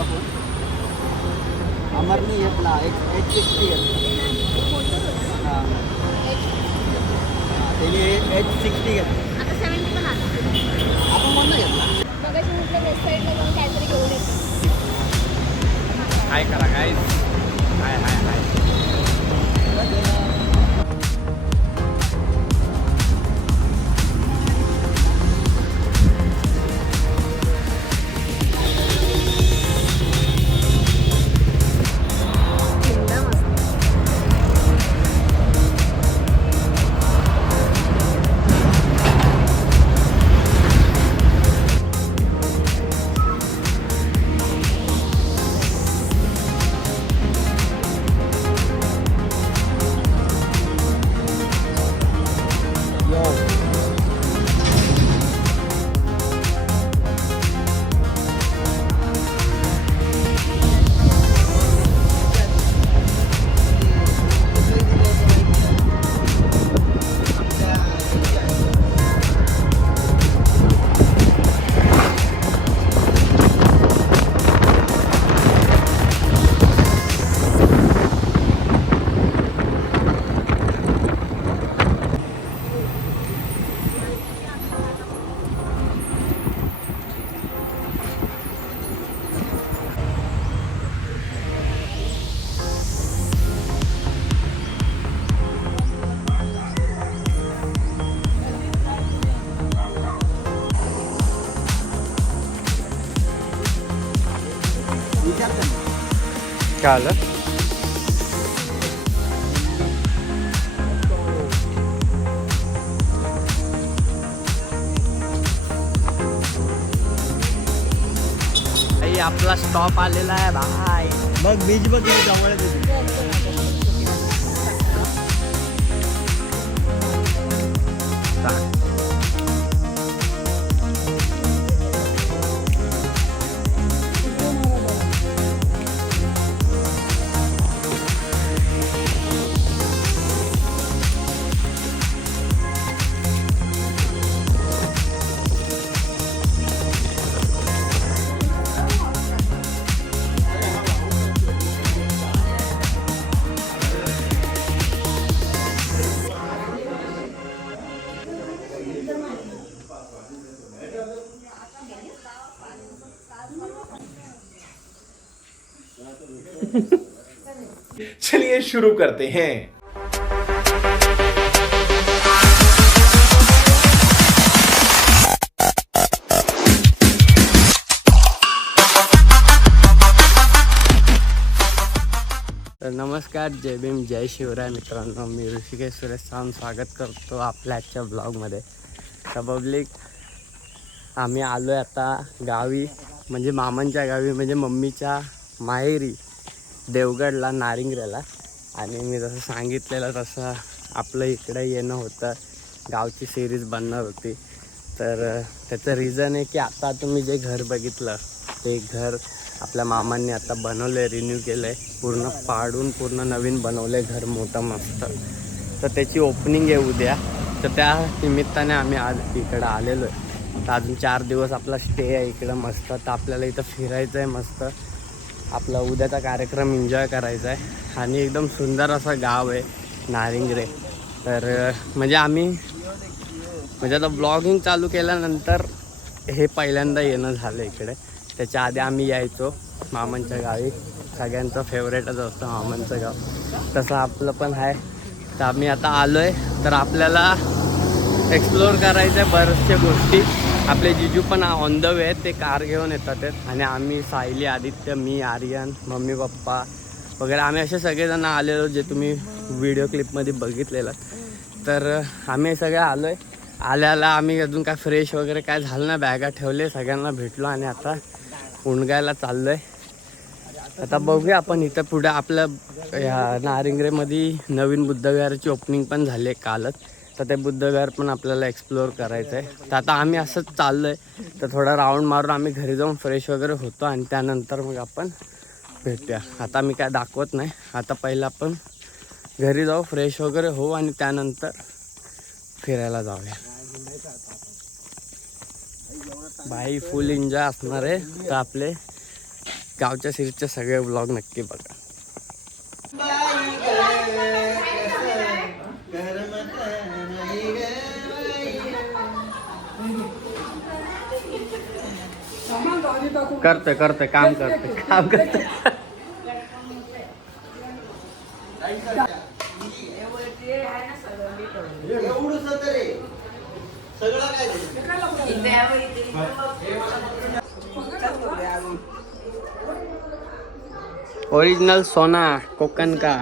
आपला फोन अमरनी घेतला H60 घेतला हां त्याने H60 घेतला आता 70 पण आला. आपण कोणता घेतला मगाशी म्हटलं वेस्ट साईडला जाऊन काहीतरी घेऊन येतो. हाय करा गाईज. हाय हाय हाय. काय आलं? आपला स्टॉप आलेला आहे भाई. बघ बीच बघ किती जवळ आहे चलिए शुरू करते हैं. तर नमस्कार, जय भीम, जय शिवराय मित्रांनो. मी ऋषिकेश सुरेश सावंत स्वागत करतो आपल्या आजच्या ब्लॉगमध्ये. तर पब्लिक, आम्ही आलो आहे आता गावी, म्हणजे मामांच्या गावी, म्हणजे मम्मीच्या माहेरी देवगडला, नारिंगऱ्याला. आणि मी जसं सांगितलेलं तसं आपलं इकडे येणं होतं, गावची सिरीज बनणार होती. तर त्याचं रिझन आहे की आता तुम्ही जे घर बघितलं ते घर आपल्या मामांनी आता बनवलं आहे, रिन्यू केलं आहे, पूर्ण पाडून पूर्ण नवीन बनवलं आहे घर, मोठं मस्त. तर त्याची ओपनिंग आहे उद्या. तर त्या निमित्ताने आम्ही आज इकडं आलेलो आहे. तर अजून 4 दिवस आपला स्टे आहे इकडं मस्त. तर आपल्याला इथं फिरायचं आहे मस्त, आपला उद्याचा कार्यक्रम एन्जॉय करायचा आहे. आणि एकदम सुंदर असं गाव आहे नारिंगरे. तर म्हणजे आम्ही आता ब्लॉगिंग चालू केल्यानंतर हे पहिल्यांदा येणं झालं इकडे. त्याच्या आधी आम्ही यायचो मामांच्या गावी, सगळ्यांचं फेवरेटच असतं मामांचं गाव, तसं आपलं पण आहे. तर आम्ही आता आलो आहे, तर आपल्याला एक्सप्लोअर करायचं आहे बऱ्याचशा गोष्टी. आपले जिजू पण ऑन द वे आहेत, ते कार घेऊन येतात आणि आम्ही सायली, आदित्य, मी, आर्यन, मम्मी पप्पा वगैरे आम्ही असे सगळेजण आलेलो, जे तुम्ही व्हिडिओ क्लिपमध्ये बघितलेलं. तर आम्ही सगळे आलो आहे. आल्याला आम्ही अजून काय फ्रेश वगैरे काय झालं नाही, बॅगा ठेवले, सगळ्यांना भेटलो आणि आता उंडगायला चाललो आहे. आता बघूया आपण इथं पुढे. आपल्या ह्या नारिंगरेमध्ये नवीन बुद्धविहाराची ओपनिंग पण झाली आहे कालच. तर ते बुद्धविहार पण आपल्याला एक्सप्लोअर करायचं आहे. तर आता आम्ही असंच चाललो आहे. तर थोडा राऊंड मारून आम्ही घरी जाऊन फ्रेश वगैरे होतो आणि त्यानंतर मग आपण भेटूया. आता मी काय दाखवत नाही, आता पहिलं आपण घरी जाऊ, फ्रेश वगैरे होऊ आणि त्यानंतर फिरायला जाऊया. भाई फुल एन्जॉय असणार आहे. तर आपले गावच्या सिरीजचे सगळे व्लॉग नक्की बघा. करते काम करते ओरिजिनल सोना कोकण का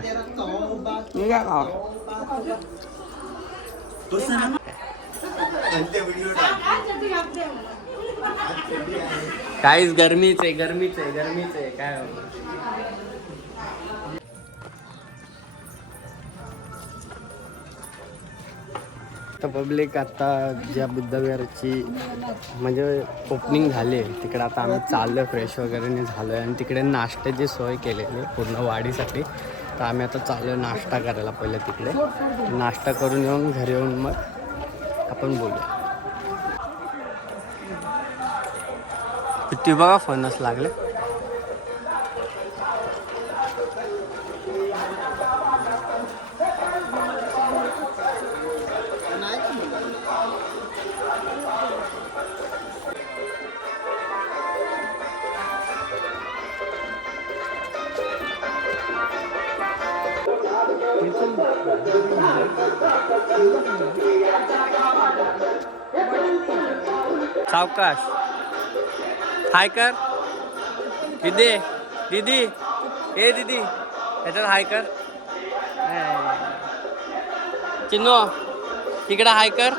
काहीच गरमीच आहे काय तर पब्लिक आता ज्या बुद्धविहाराची म्हणजे ओपनिंग झाली आहे तिकडे आता आम्ही चाललो फ्रेश वगैरे नाही झालो आहे आणि तिकडे नाश्त्याची सोय केलेली पूर्ण वाडीसाठी. तर आम्ही आता चाललो नाश्ता करायला पहिले तिकडे. नाश्ता करून येऊन घरी येऊन मग आपण बोलूया. किती बघा फणस लागले. सावकाश हाय कर दीदी दीदी हे दीदी त्याच्यात हाय कर चिन्नो तिकडे हाय कर.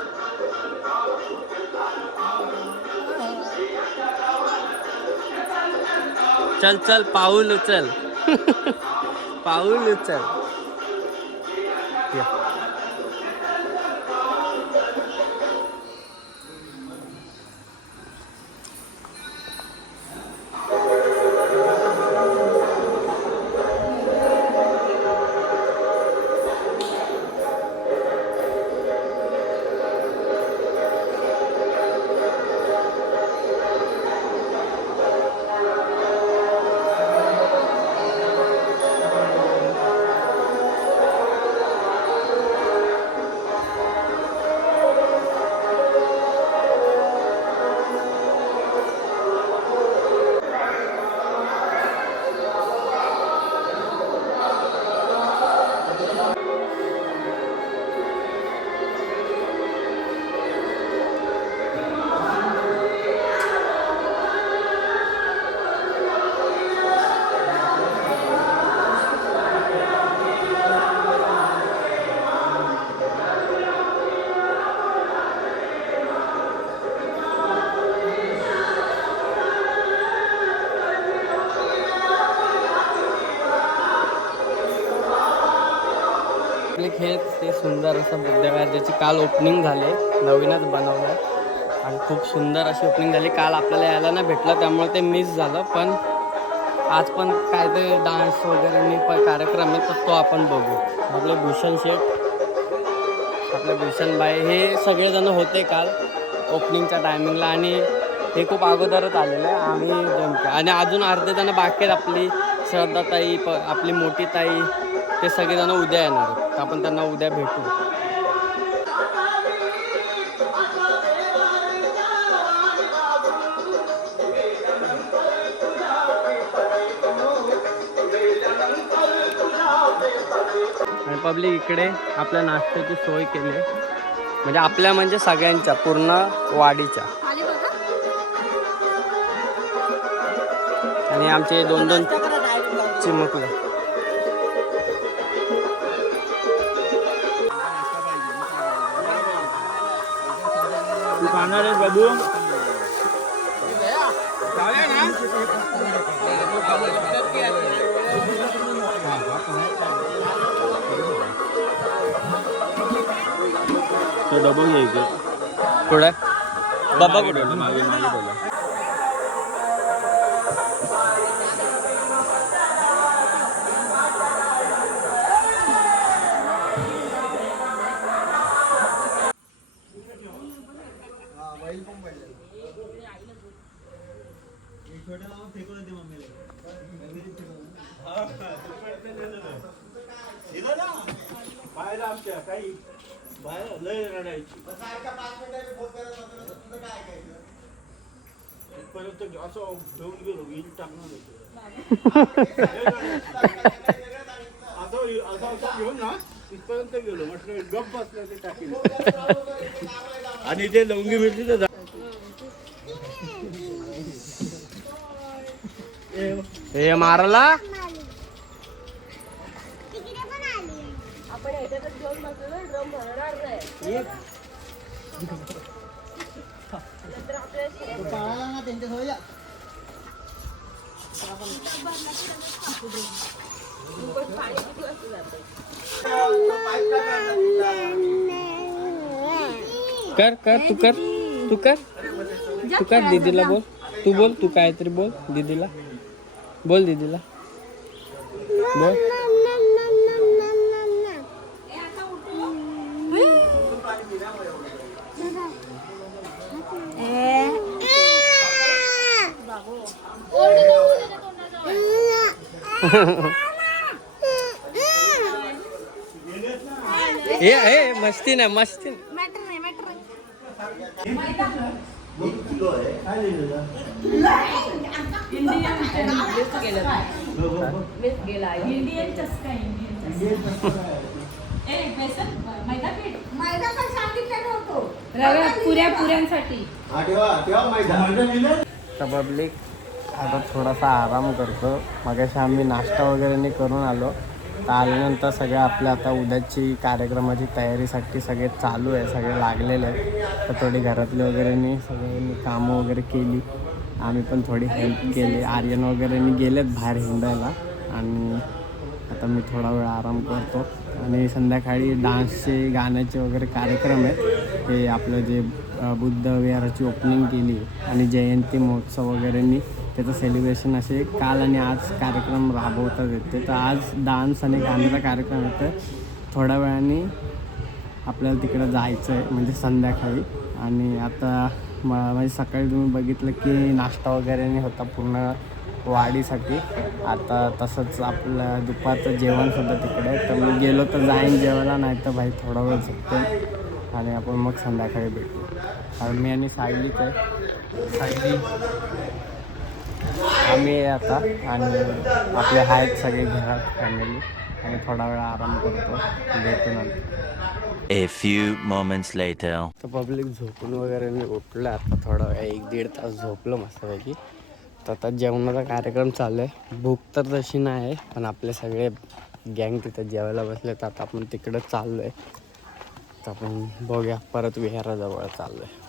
चल चल पाऊल उचल पाऊल उचल. हे ते सुंदर असं बुद्धविहार ज्याची काल ओपनिंग झाले नवीनच बनवलं आणि खूप सुंदर अशी ओपनिंग झाली. काल आपल्याला यायला नाही भेटलं त्यामुळे ते मिस झालं. पण आज पण काय ते डान्स वगैरे पण कार्यक्रम आहे तर तो आपण बघू. आपले भूषण शेठ आपले भूषणबाई हे सगळेजण होते काल ओपनिंगच्या टायमिंगला आणि हे खूप अगोदरच आलेलं आहे. आम्ही जमतो आणि अजून अर्धे जण बाकी आहेत. आपली श्रद्धाताई आपली मोठी ताई ते सगळेजण उद्या येणार आहेत. तर आपण त्यांना उद्या भेटू. आणि पब्लिक इकडे आपल्या नाश्त्याची सोय केली म्हणजे आपल्या म्हणजे सगळ्यांच्या पूर्ण वाडीच्या. आणि आमचे 2-2 चिमुकले तू खाणार आहे बाबू डबा घ्यायचं कुठे डबा कुठे मागे बोला. छोट्या फेकून बाहेर आमच्या काही बाहेर लय रडायची परत असं घेऊन गेलो वीज टाकणार होतो असं घेऊन ना तिथपर्यंत गेलो म्हटलं गप बसलं ते टाकील आणि ते लवंगी मिरची तर हे मारला आपण ह्याच्यातच घेऊन बसलो ना ड्रम भरणार नाही नंतर आपल्याला पाणी किती वाजता जातं कर कर तू कर तू कर तू कर दीदीला बोल तू बोल तू काहीतरी बोल दीदीला बोल दीदीला बोल ए मस्ती नाही मस्ती नाही. मॅटर नाही मॅटर पुऱ्यांसाठी तर पब्लिक आता थोडासा आराम करतो मगाशी आम्ही नाश्ता वगैरे नाही करून आलो तर आल्यानंतर सगळं आपल्या आता उद्याची कार्यक्रमाची तयारीसाठी सगळे चालू आहे सगळे लागलेले आहेत तर थोडी घरातले वगैरेनी सगळ्यांनी कामं वगैरे केली आम्ही पण थोडी हेल्प केली आर्यन वगैरेनी गेलेत बाहेर हिंडायला आणि आता मी थोडा वेळ आराम करतो आणि संध्याकाळी डान्सचे गाण्याचे वगैरे कार्यक्रम आहेत ते आपलं जे बुद्ध विहाराची ओपनिंग केली आणि जयंती महोत्सव वगैरेंनी त्याचं सेलिब्रेशन असे काल आणि आज कार्यक्रम राबवतात येते तर आज डान्स आणि गाण्याचा कार्यक्रम येतं थोड्या वेळाने आपल्याला तिकडं जायचं आहे म्हणजे संध्याकाळी आणि आता म्हणजे सकाळी तुम्ही बघितलं की नाश्ता वगैरे नाही होता पूर्ण वाढीसाठी आता तसंच आपलं दुपारचं जेवणसुद्धा तिकडे आहे तर मी गेलो तर जाईन जेवायला नाही तर भाई थोडा वेळ झोपतो आणि आपण मग संध्याकाळी भेटू कारण मी आणि सायलीच आहे सायली आम्ही आता आणि आपले आहेत सगळे घरात फॅमिली आणि थोडा वेळ आराम करतो भेटू नंतर A few moments later. तर पब्लिक झोपून वगैरे मी उठलं आता थोडा वेळ 1-1.5 तास झोपलो मस्तपैकी तर आता जेवणाचा कार्यक्रम चालू आहे भूक तर तशी नाही आहे पण आपले सगळे गँग तिथं जेवायला बसले तर आता आपण तिकडं चाललो आहे तर आपण बघूया परत विहाराजवळ चाललो आहे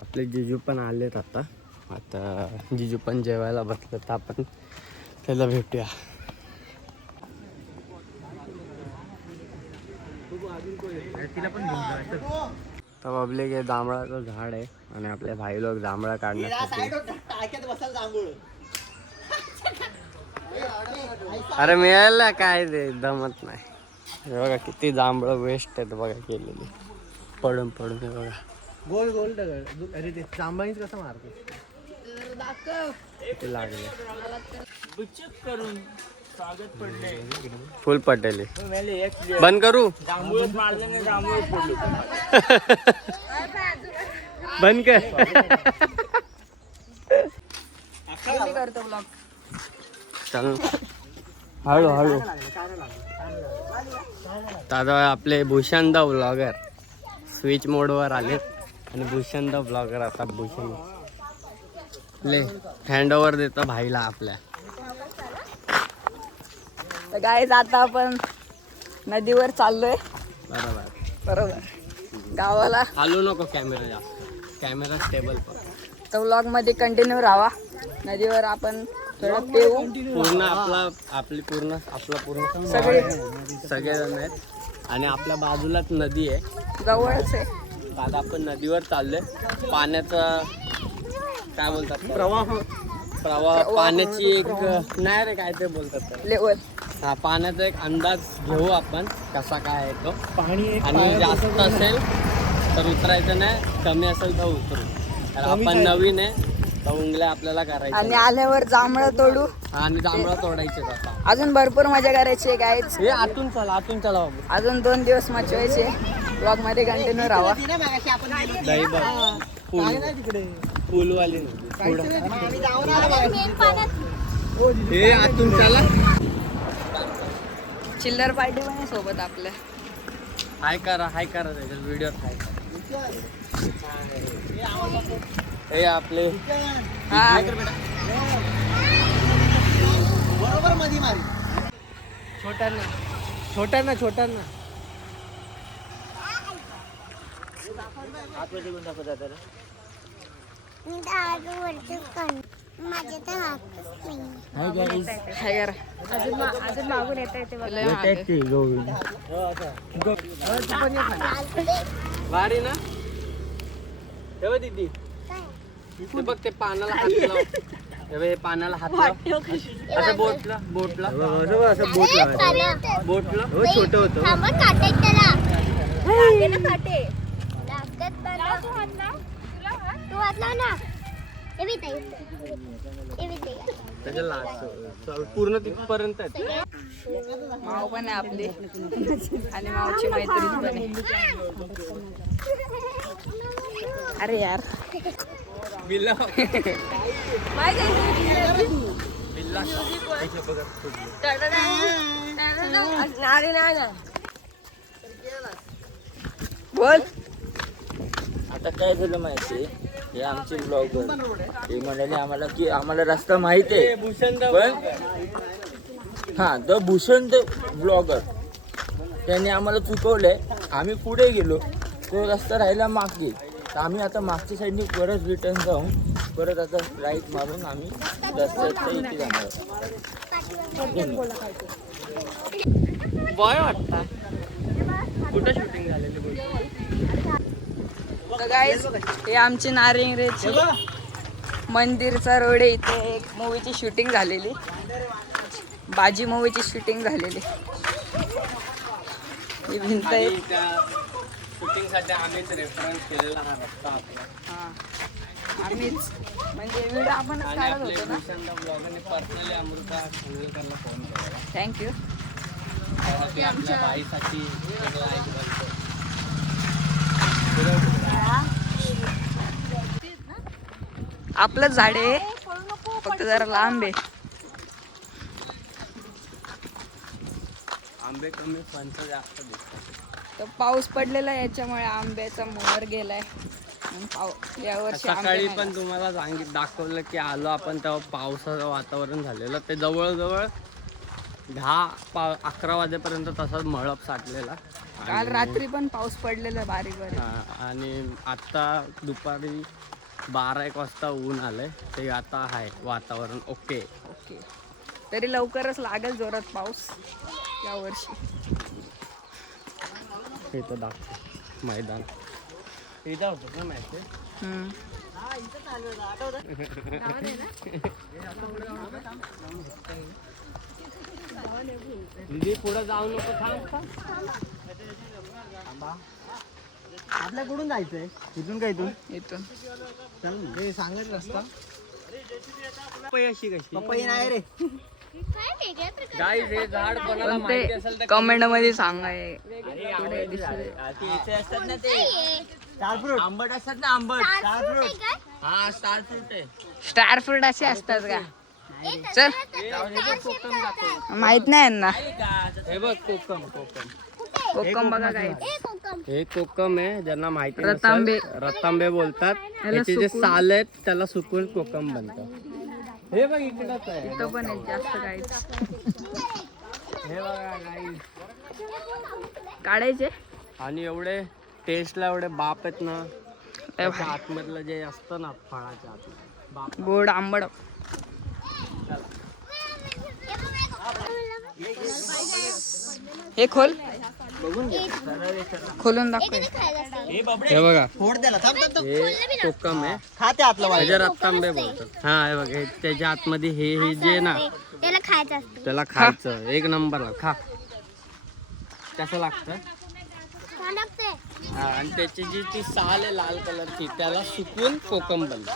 आपले जिजू पण आलेत आता जिजू पण जेवायला बसलं तर आपण त्याला भेटूया तर पब्लिक हे जांभळाचं झाड आहे आणि आपले भाई लोक जांभळा काढण्यासाठी अरे मिळालं काय ते दमत नाही हे बघा किती जांभळं वेस्ट आहेत बघा केलेली पडून पडून हे बघा गोल गोल दगड अरे ते जांभळीच कसं मारतो किती लागले करून स्वागत पडले फुल पटेल बंद करू जांभूळ मारलं नाही जांभूळ पडलो बंद कर चल हळू हळू दादा आपले भूषण द ब्लॉगर स्विच मोडवर आलेत आणि भूषण द ब्लॉगर आता भूषण ले हँड ओव्हर देतो भाईला आपल्या गाईज आता आपण नदीवर चाललोय बरोबर गावाला हलू नको कॅमेरा जास्त कॅमेरा स्टेबल तर व्लॉग मध्ये कंटिन्यू राहा नदीवर आपण थोडं पेऊ पूर्ण आपला पूर्ण सगळेजण आहेत आणि आपल्या बाजूलाच नदी आहे जवळच आहे आता आपण नदीवर चाललोय पाण्याचा काय बोलतात प्रवाह पाण्याची एक नाही रे काय ते बोलतात लेवल हा पाण्याचा एक अंदाज घेऊ आपण कसा काय येतो पाणी आणि जास्त असेल तर उतरायचं नाही कमी असेल तर उतरू तर आपण नवीन आहे तर उंगल्या आपल्याला आणि करायच्या आल्यावर जांभळं तोडू. आणि जांभळा तोडायचे आता. अजून भरपूर मजा करायची आहे गाईच. हे आतून चला बाबू. अजून 2 दिवस मचवायचे. ब्लॉग मध्ये कंटिन्यू राहा. दही बघ फुलवाली हे आतून चला. चिल्लर पार्टी पण आहे सोबत आपल्या. हाय करा त्याच्यात व्हिडिओ हाय करा. हे आपले हा बरोबर मध्ये मारी. छोट्यांना हाय करा. अजून मागून येता येते बघ. लय मागे. भारी ना. तेव्हा दीदी ते बघ ते पानाला हात लाव. हे पानाला हात लाव. असं बोटला असं बोटला छोटं होतं. त्याच्या लास्ट पूर्ण तिथपर्यंत आहे. माव पण आहे आपली आणि मावची मैत्रीण पण आहे. अरे यार बिल्ला बोल. आता काय झालं माहिती, हे आमचे ब्लॉगर हे म्हणाले आम्हाला की आम्हाला रस्ता माहित आहे, पण हा द भूषण द ब्लॉगर त्यांनी आम्हाला चुकवलंय. आम्ही पुढे गेलो, तो रस्ता राहिला मागे, तर आम्ही आता मागच्या साईडने परत रिटर्न जाऊन परत आता राईट मारून आम्ही रस्त्याच्या इथे जाणार. बॉय वाटता कुठं शूटिंग झालेली बोल. तर गाईज हे आमची नारिंगरेची मंदिरचा रोड आहे. इथे एक मूवीची शूटिंग झालेली, बाजी मूवीची शूटिंग झालेली. ही भिंत आहे. शूटिंग साठी आम्हीच रेफरन्स केलेला हा रस्ता आपला. हा आम्हीच म्हणजे व्हिडिओ आपणच आणि काढत आपले होतो ना. भूषण ब्लॉगरने पर्सनली अमृता खानविलकरला फोन केला. थँक्यू. त्यासाठी आपल्या बाईसाठी एक लाईक बनतो. आपलं झाड आहे फक्त जरा लांब आहे. आंबे कमी फणस जास्त दिसतात. तर पाऊस पडलेला आहे, याच्यामुळे आंब्याचा मोहर गेलाय. यावर्षी सकाळी पण तुम्हाला दाखवलं की आलो आपण, तेव्हा पावसाचं वातावरण झालेलं. ते जवळजवळ 10-11 वाजेपर्यंत तसाच मळप साठलेला. काल रात्री पण पाऊस पडलेला बारीक बारीक. आणि आता दुपारी 12-1 वाजता ऊन आलंय. ते आता आहे वातावरण ओके. तरी लवकरच लागेल जोरात पाऊस यावर्षी. हे तर दाखव मैदान इथं होतं ना मॅच. दीदी पुढे जाऊ नको, थांब. आपल्या कुठून जायचंय? इथून काय इथून? इथून चल हे सांगत रस्ता. अशी कशी पपई नाही रे. गाईस हे झाड कोणाला माहिती असेल तर कमेंट मध्ये सांगा. असतात ना ते स्टार फ्रूट. आंबट असतात ना, आंबट हा स्टार फ्रूट आहे. स्टार फ्रूट असे असतात का? चल माहित नाही यांना. हे बघ कोकम कोकम बघा काय. हे कोकम आहे, ज्यांना माहिती रतांबे. नसेल, रतांबे बोलतात. याचे जे साल आहेत त्याला सुकून कोकम बनतं. हे बघ इकडंच आहे. इथं पण आहे जास्त काय. हे बघा गाईस. काढायचे आणि एवढे टेस्टला एवढे बाप आहेत ना. त्याच्या आतमधलं जे असतं ना, फळाच्या आत बाप. गोड आंबट. हे खोल, खोलून दाखव. हे बघा फोड द्याला. थांब थांब थांब. हे कोकम आहे. खाते आतलं वाईट. त्याच्या रतांबे बोलतात. हा हे बघ, त्याच्या आतमध्ये हे जे ना त्याला खायचं असतं. त्याला खायचं. एक नंबरला खा. कसं लागतं. आणि त्याची जी ती साल आहे लाल कलरची, त्याला सुकून कोकम बनतं.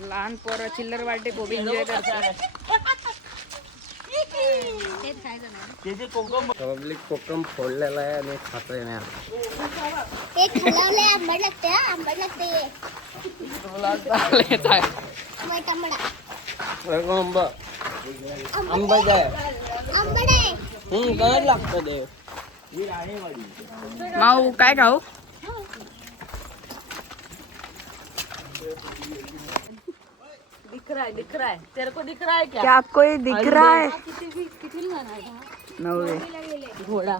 लहान पोरं चिल्लर वाटे खूप एन्जॉय करतात. पब्लिक कोकम फोडलेला आहे आणि खातोय नाही. ते खाल्ल्यावर आंबट लागते हा, आंबट लागते. आंबट आंबा आंबा काय आंबट आहे. काय लागतं ते. माऊ काय खाऊ? क्या आपको ये दिख रहा है? नववे घोडा.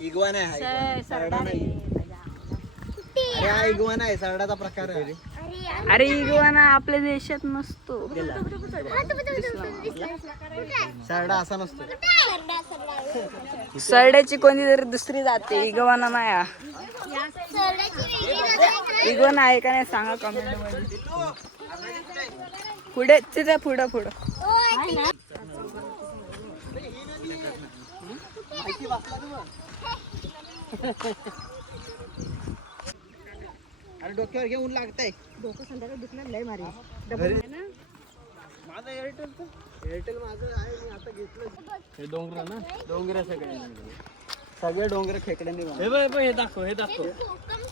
इगवाना आहे सरडा नाही. अरे हा इगवाना आहे, सरडाचा प्रकार आहे. अरे इगवाना आपल्या देशात नसतो. सरडा असा नसतो. सरड्याची कोणती तरी दुसरी जाते, इगवाना नाही हा. इगवाना आहे का नाही सांगा कमेंट मध्ये. पुढे तिथे पुढं पुढं अरे डोक्यावर घेऊन लागतंय. एअरटेल माझं आहे, मी आता घेतलं. हे डोंगर ना, डोंगर सगळे डोंगर खेकड्यांनी हे बघ हे दाखव हे दाखव.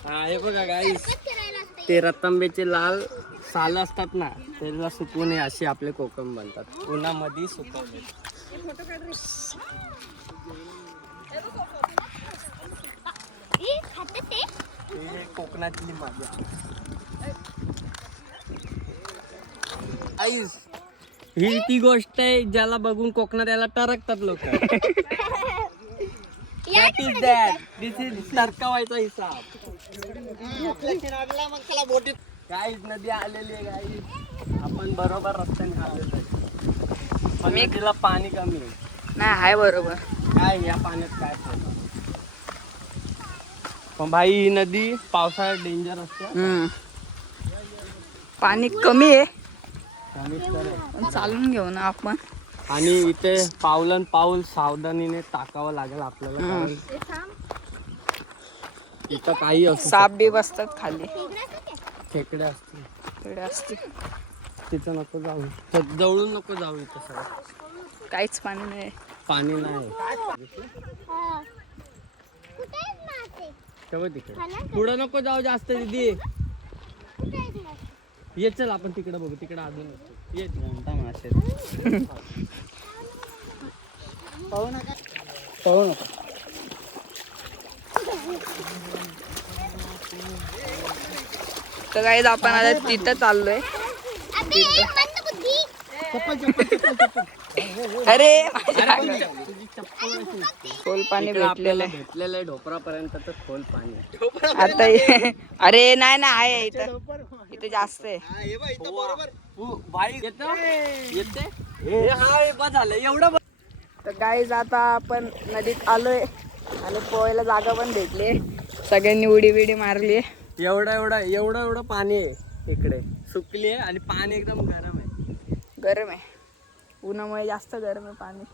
हा हे बघा गाईस, ते रतांब्याचे लाल साल असतात ना, त्याला सुकवून असे आपले कोकम बनतात उन्हामध्ये सुकवले. हे कोकणातली मजा. गाईस ही ती गोष्ट आहे ज्याला बघून कोकणात याला टरकतात लोक. That is that. This is टरकावायचा हिसाब. गाईस नदी आलेली आहे गाईस, आपण बरोबर रस्त्याने आलेलो आहे. पण नदीला पाणी कमी आहे. नाही हाय बरोबर. काय या पाण्यात काय फायदा. पण भाई ही नदी पावसाळ्यात डेंजर असते. पाणी कमी आहे कमीच तर आहे. पण चालून घेऊ ना आपण. आणि इथे पाऊलन पाऊल सावधानीने टाकावं लागेल आपल्याला, कारण इथं काही असू साप बी बसतात खाली, खेकडे असतील तिकडे असते. तिथं नको जाऊ, जवळून नको जाऊ. इथं सगळं काहीच पाणी नाही. पाणी नाही. तेव्हा तिकडे पुढं नको जाऊ जास्त दीदी. ये चल आपण तिकडे बघू, तिकडे अजून ये. मासे पाहू नका. पाहू नका. तर काही आपण आता तिथं चाललोय. अरे खोल पाणी भेटलेलं आहे. भेटलेलं आहे ढोपरापर्यंत तर खोल पाणी आहे. आता अरे नाही ना आहे इथं, इथं जास्त आहे. भाई येते झालं एवढं. तर गाईज आता आपण नदीत आलोय आणि पोहायला जागा पण भेटली. सगळ्यांनी उडी बिडी मारली. एवढं पाणी आहे इकडे, सुकली आहे आणि पाणी एकदम गरम आहे. गरम आहे, उन्हामुळे जास्त गरम आहे पाणी.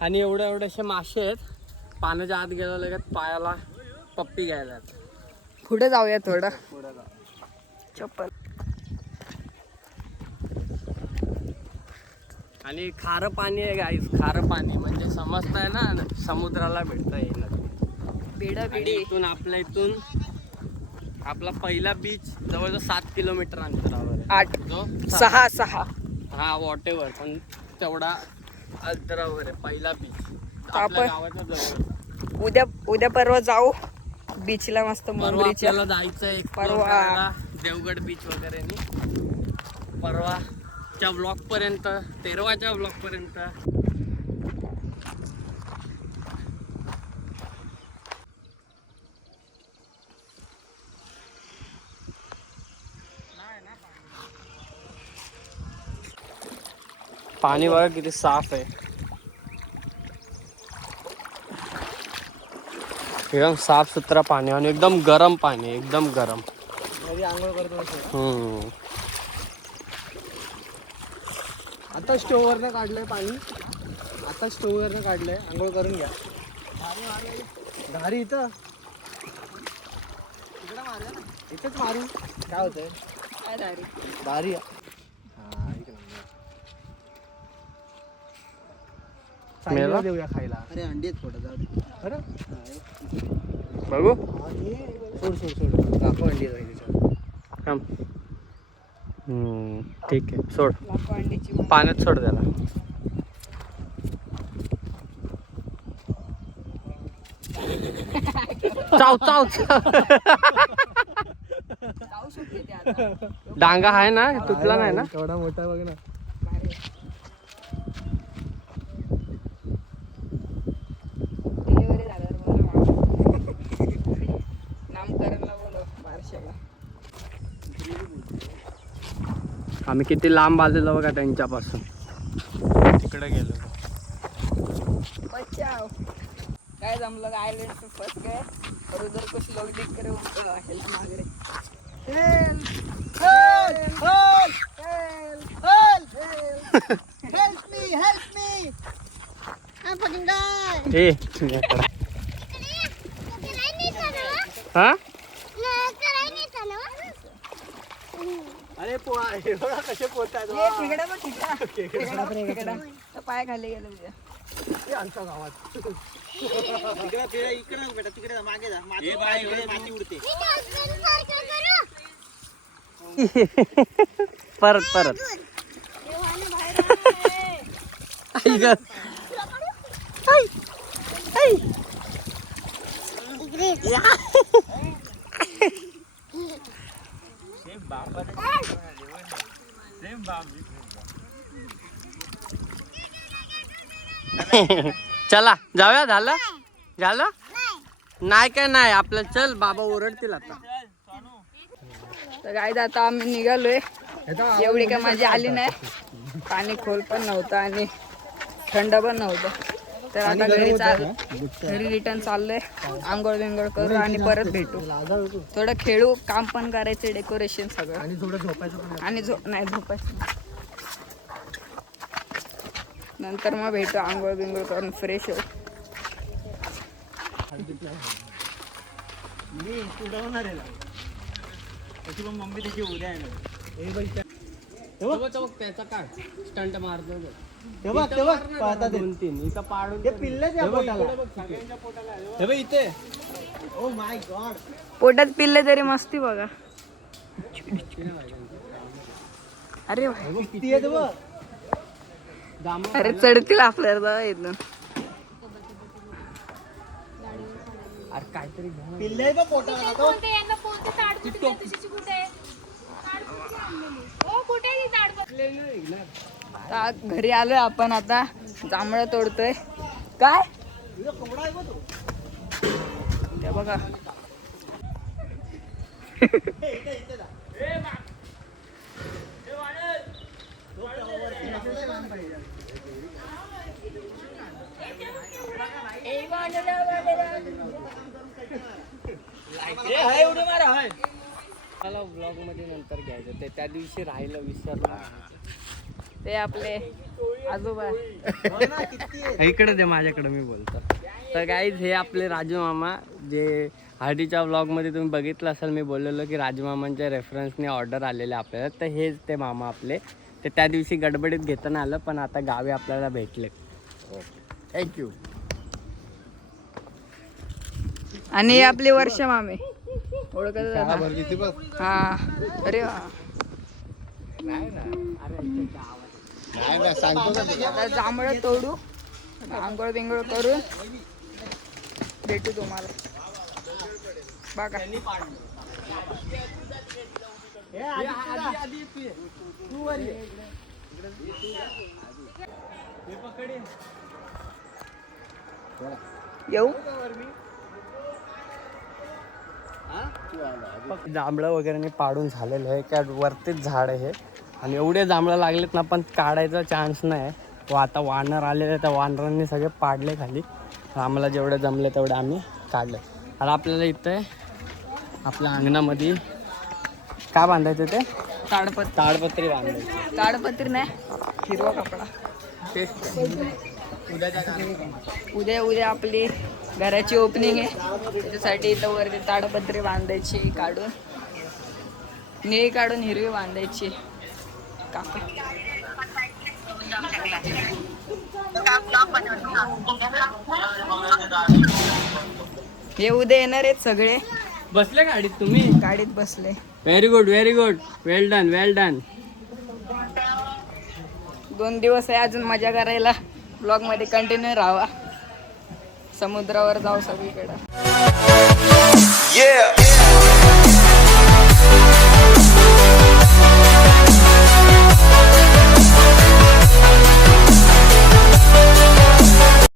आणि एवढे मासे आहेत. पाण्याच्या आत गेलं लगेच पायाला पप्पी घ्यायला. पुढे जाऊया थोडं. चप्पल. आणि खारं पाणी आहे गाईस, खारं पाणी म्हणजे समजतंय ना, समुद्राला भेटतंय हे नदी. बिडा आणि बिडी. इथून आपला पहिला बीच जवळजवळ 7 किलोमीटर अंतरावर आहे. 8 जो 6 हा वॉटेवर, पण तेवढा अंतरावर आहे पहिला बीच आपण- आपल्या गावाच्या जवळ. उद्या परवा जाऊ बीचला मस्त परवा मुंबईच्या. आपल्याला जायचं आहे परवा. देवगड बीच वगैरे. परवाच्या ब्लॉग पर्यंत, 13वाच्या ब्लॉग पर्यंत पाणी बघा किती साफ आहे. एकदम साफ सुथरा पाणी आणि एकदम गरम पाणी, एकदम गरम. आंघोळ करतो. आता स्टोव्हरनं काढलंय पाणी, आता स्टोव्हरनं काढलंय. आंघोळ करून घ्या. घारी इथं इकडं मारूया ना, इथंच मारू. काय होतंय काय दारी? दारी मेला? देऊया खायला. अरे अंडी आहेत थोडं, जाऊ दे. अरे बघू सोड सोड सोड, दाखव अंडी आहे त्याच्यावर. थांब. ठीक आहे सोड, लाखो अंडीची पाण्यात सोड त्याला. चाव चाव चाव. जाऊ शकते ते आता. डांगा आहे ना, तुटला नाही ना? केवढा मोठा बघ ना. डिलिव्हरी झाल्यावर बोलव नामकरणला बोलव बारशाला. आम्ही किती लांब आलेलो बघा त्यांच्यापासून. तिकडे गेलो. बचाव. काय जमलं आयलैंड पे फंस गए और उधर कुछ लोग दिख रहे उनको हेल्प मांग रहे. ए हा अरे पोहा हे बघा कसे पोहतात. ये तिकडे बघ, तिकडे तर पाय खाली गेले तुझ्या. ते आमच्या गावात. इकडे बेटा, तिकडे मागे जा. माती उडते. परत परत. आई ग. चला जाऊया. झालं झालं नाही काय नाही आपलं. चल बाबा ओरडतील आता. तर काय आता आम्ही निघालोय. एवढी काय मजा आली नाही. पाणी खोल पण नव्हतं आणि थंड पण नव्हतं. तर आता घरी रिटर्न चाललोय. आंघोळ बिंघोळ करू आणि परत भेटू. थोडं खेळू, काम पण करायचं, डेकोरेशन सगळं. आणि थोडं झोपायचं पण. आणि नाही झोपायचं. नंतर मग भेटू, आंघोळ बिंघोळ करून फ्रेश होऊ. मी उडवणार आहे ना. त्याची पण मम्मी त्याची उद्या आहे ना. हे बघ त्याचा काय स्टंट मारतो. ते बघ पाहता ते. 2-3 इथं पाडून ते पिल्लेच या पोटाला. हे बघ इथे. Oh my God. पोटात पिल्ले तरी मस्ती बघा. अरे वा. किती आहे ते बघ. अरे चढतील आपल्याला इथून. अरे काहीतरी पिल्ले आहे का पोटाला तो? घरी आलोय आपण. आता जांभळं तोडतोय. काय ते बघा. मला ब्लॉग मध्ये नंतर घ्यायचं. ते त्या दिवशी राहिलं, विसरलं. ते आपले आजोबा. इकडे दे माझ्याकडे, मी बोलतो. तर गाईज हे आपले राजू मामा, जे हळदीच्या ब्लॉगमध्ये तुम्ही बघितलं असाल. मी बोललेलो की राजू मामांच्या रेफरन्सने ऑर्डर आलेले आपल्याला. तर हेच ते मामा आपले. ते त्या दिवशी गडबडीत घेताना आलं, पण आता गावी आपल्याला भेटले. थँक्यू. आणि आपले वर्ष मामे ओळखत हा. अरे वा. आता जांभळं तोडू, आंघोळ बिंघोळ करून भेटू तुम्हाला. बघा येऊ. जांभळं वगैरे पाडून झालेलं आहे. काय वरतीच झाड आहे हे. आणि एवढे जांभळं लागलेत ना, पण काढायचा चान्स नाही. व आता वानर आलेले, त्या वानरांनी सगळे पाडले खाली. आम्हाला जेवढे जमले तेवढे आम्ही काढले. आणि आपल्याला इथं आपल्या अंगणामध्ये काय बांधायचं ते ताडपत्री बांधायची. ताडपत्री नाही, हिरवा कपडा. तेच उद्या आपली घराची ओपनिंग आहे त्याच्यासाठी इथं वरती ताडपत्री बांधायची काढून, निळी काढून हिरवी बांधायची. काका हे उद्या येणार आहेत सगळे. बसले गाडीत तुम्ही? गाडीत बसले. व्हेरी गुड, व्हेरी गुड, वेल डन, वेल डन. 2 दिवस आहे अजून मजा करायला. ब्लॉग मध्ये कंटिन्यू राहा. समुद्रावर जाऊ सगळीकडे.